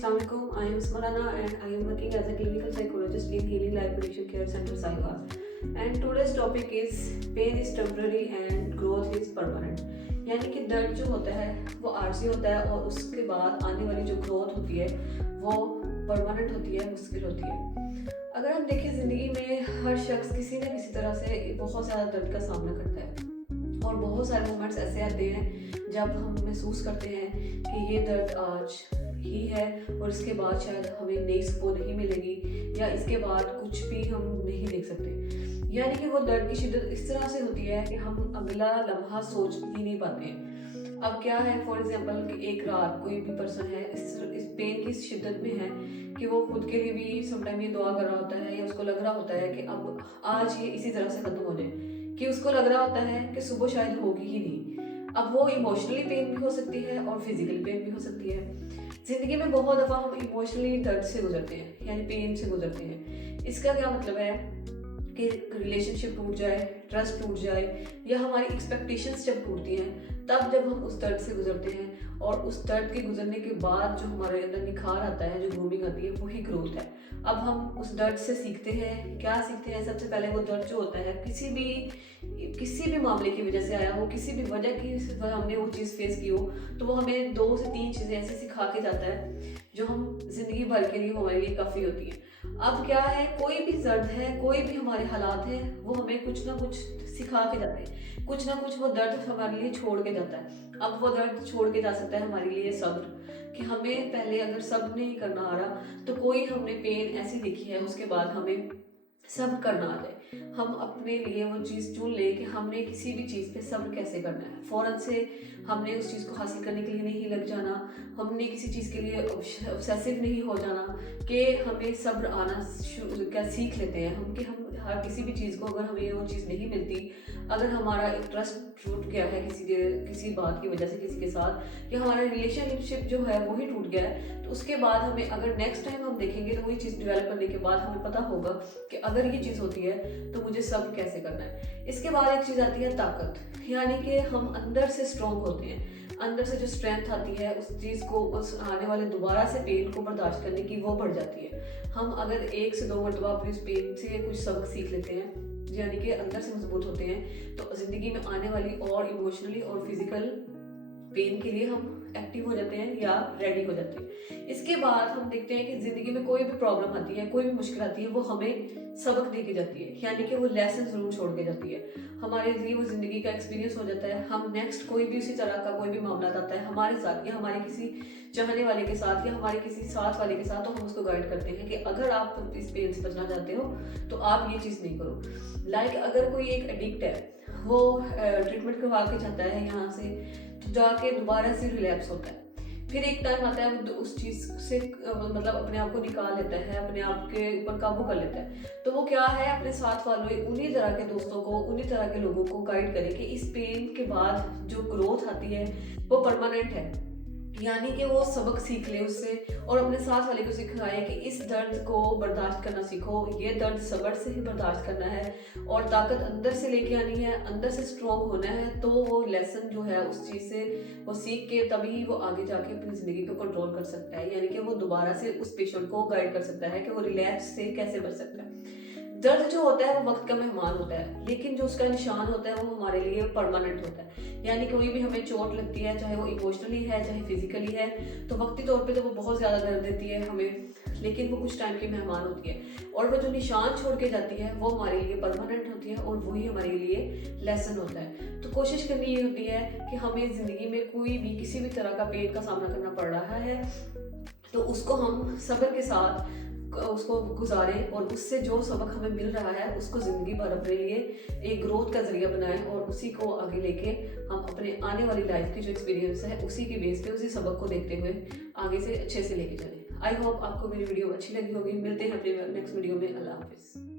Assalamualaikum. I am Smarana and I am working as a clinical psychologist in Healing Life Addiction Care Center Sahiwal. And today's topic is pain is temporary and growth is permanent. यानी कि दर्द जो होता है वो आर्जी होता है और उसके बाद आने वाली जो ग्रोथ होती है वो परमानेंट होती है, मुश्किल होती है। अगर हम देखें ज़िंदगी में हर शख्स किसी न किसी तरह से बहुत ज़्यादा दर्द का सामना करता है और बहुत सारे मोमेंट्स ऐसे आते हैं जब हम महसूस करते हैं कि ये दर्द आज ही है और इसके बाद शायद हमें नई सुकून नहीं मिलेगी या इसके बाद कुछ भी हम नहीं देख सकते। यानी कि वो दर्द की शिद्दत इस तरह से होती है कि हम अगला लम्हा सोच ही नहीं पाते हैं। अब क्या है, फॉर एग्जांपल कि एक रात कोई भी पर्सन है इस पेन की शिद्दत में है कि वो खुद के लिए भी समटाइम ये दुआ कर रहा होता है या उसको लग रहा होता है कि अब आज ये इसी तरह से ख़त्म हो जाए, कि उसको लग रहा होता है कि सुबह शायद होगी ही नहीं। अब वो इमोशनली पेन भी हो सकती है और फिजिकली पेन भी हो सकती है। ज़िंदगी में बहुत दफ़ा हम इमोशनली दर्द से गुजरते हैं, यानी पेन से गुजरते हैं। इसका क्या मतलब है कि रिलेशनशिप टूट जाए, ट्रस्ट टूट जाए या हमारी एक्सपेक्टेशंस जब टूटती हैं, तब जब हम उस दर्द से गुजरते हैं और उस दर्द के गुजरने के बाद जो हमारे अंदर निखार आता है, जो ग्रूमिंग आती है, वही ग्रोथ है। अब हम उस दर्द से सीखते हैं, क्या सीखते हैं? सबसे पहले वो दर्द जो होता है किसी भी मामले की वजह से आया हो, किसी भी वजह की हमने वो चीज़ फेस की हो, तो वो हमें 2 से 3 चीज़ें ऐसी सिखा के जाता है जो हम ज़िंदगी भर के लिए हमारे लिए काफ़ी होती है। अब क्या है, कोई भी दर्द है, कोई भी हमारे हालात हैं, वो हमें कुछ ना कुछ सिखा के जाते हैं, कुछ ना कुछ वो दर्द हमारे लिए छोड़ के जाता है। अब वो दर्द छोड़ के जा सकता है हमारे लिए सब्र, कि हमें पहले अगर सब्र नहीं करना आ रहा तो कोई हमने पेन ऐसी देखी है उसके बाद हमें सब्र करना आ जाए। हम अपने लिए वो चीज़ चुन ले कि हमने किसी भी चीज़ पे सब्र कैसे करना है। फ़ौरन से हमने उस चीज़ को हासिल करने के लिए नहीं लग जाना, हमने किसी चीज़ के लिए ऑब्सेसिव नहीं हो जाना कि हमें सब्र आना क्या सीख लेते हैं हम, कि हम हर किसी भी चीज़ को अगर हमें वो चीज़ नहीं मिलती, अगर हमारा एक ट्रस्ट टूट गया है किसी बात की वजह से किसी के साथ, या हमारा रिलेशनशिप जो है वही टूट गया है, तो उसके बाद हमें अगर नेक्स्ट टाइम हम देखेंगे तो वही चीज़ डेवलप करने के बाद हमें पता होगा कि अगर ये चीज़ होती है तो मुझे सब्र कैसे करना है। इसके बाद एक चीज़ आती है ताकत, यानी कि हम अंदर से स्ट्रॉन्ग होते हैं, अंदर से जो स्ट्रेंथ आती है उस चीज़ को, उस आने वाले दोबारा से पेन को बर्दाश्त करने की, वो बढ़ जाती है। हम अगर 1 से 2 मरतबा अपनी उस पेन से कुछ सबक सीख लेते हैं, यानी कि अंदर से मजबूत होते हैं, तो ज़िंदगी में आने वाली और इमोशनली और फिजिकल पेन के लिए हम एक्टिव हो जाते हैं या रेडी हो जाते हैं। इसके बाद हम देखते हैं कि ज़िंदगी में कोई भी प्रॉब्लम आती है, कोई भी मुश्किल आती है, वो हमें सबक दे के जाती है, यानी कि वो लेसन ज़रूर छोड़ के जाती है। हमारे लिए वो ज़िंदगी का एक्सपीरियंस हो जाता है। हम नेक्स्ट कोई भी उसी तरह का कोई भी मामला आता है हमारे साथ या हमारे किसी चाहने वाले के साथ या हमारे किसी साथ वाले के साथ, तो हम उसको गाइड करते हैं कि अगर आप इस पेन से बचना चाहते हो तो आप ये चीज़ नहीं करो। लाइक अगर कोई एक एडिक्ट है, वो ट्रीटमेंट करवा के जाता है यहाँ से, तो जाके दोबारा से रिलैप्स होता है, फिर एक टाइम आता है वो उस चीज़ से मतलब अपने आप को निकाल लेता है, अपने आप के ऊपर काबू कर लेता है। तो वो क्या है, अपने साथ वालों, उन्हीं तरह के दोस्तों को, उन्हीं तरह के लोगों को गाइड करे कि इस पेन के बाद जो ग्रोथ आती है वो परमानेंट है, यानी कि वो सबक सीख ले उससे और अपने साथ वाले को सिखाए कि इस दर्द को बर्दाश्त करना सीखो, ये दर्द सब्र से ही बर्दाश्त करना है और ताकत अंदर से लेके आनी है, अंदर से स्ट्रॉन्ग होना है। तो वो लेसन जो है उस चीज़ से वो सीख के तभी वो आगे जाके अपनी ज़िंदगी को कंट्रोल कर सकता है, यानी कि वो दोबारा से उस पेशेंट को गाइड कर सकता है कि वो रिलैप्स से कैसे बच सकता है। दर्द जो होता है वो वक्त का मेहमान होता है, लेकिन जो उसका निशान होता है वो हमारे लिए परमानेंट होता है। यानी कोई भी हमें चोट लगती है, चाहे वो इमोशनली है चाहे फिजिकली है, तो वक्ती तौर पे तो वो बहुत ज़्यादा दर्द देती है हमें, लेकिन वो कुछ टाइम की मेहमान होती है और वो जो निशान छोड़ के जाती है वो हमारे लिए परमानेंट होती है और वही हमारे लिए लेसन होता है। तो कोशिश करनी ये होती है कि हमें ज़िंदगी में कोई भी किसी भी तरह का पेन का सामना करना पड़ रहा है तो उसको हम सब्र के साथ उसको गुजारें और उससे जो सबक हमें मिल रहा है उसको ज़िंदगी भर अपने लिए एक ग्रोथ का ज़रिया बनाएं और उसी को आगे लेके हम अपने आने वाली लाइफ की जो एक्सपीरियंस है उसी के बेस पे उसी सबक को देखते हुए आगे से अच्छे से लेके चलें। आई होप आपको मेरी वीडियो अच्छी लगी होगी। मिलते हैं अपने नेक्स्ट वीडियो में। अल्लाह हाफिज़।